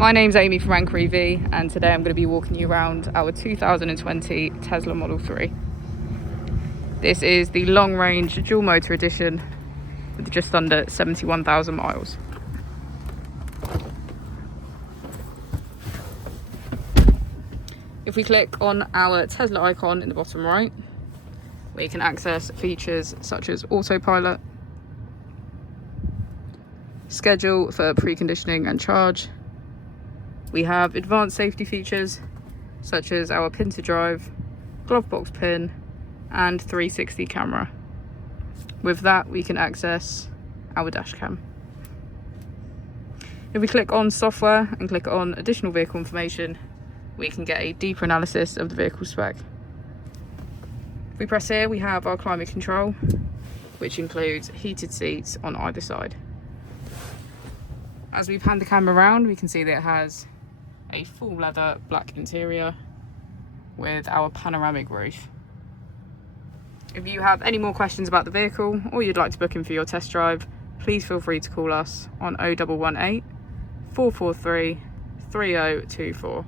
My name's Amy from Range Rover, and today I'm going to be walking you around our 2020 Tesla Model 3. This is the long range dual motor edition with just under 71,000 miles. If we click on our Tesla icon in the bottom right, we can access features such as autopilot, schedule for preconditioning and charge. We have advanced safety features such as our pin to drive, glove box pin and 360 camera. With that we can access our dash cam. If we click on software and click on additional vehicle information, we can get a deeper analysis of the vehicle spec. If we press here, we have our climate control, which includes heated seats on either side. As we pan the camera around, we can see that it has a full leather black interior with our panoramic roof. If you have any more questions about the vehicle or you'd like to book in for your test drive, please feel free to call us on 0118 443 3024.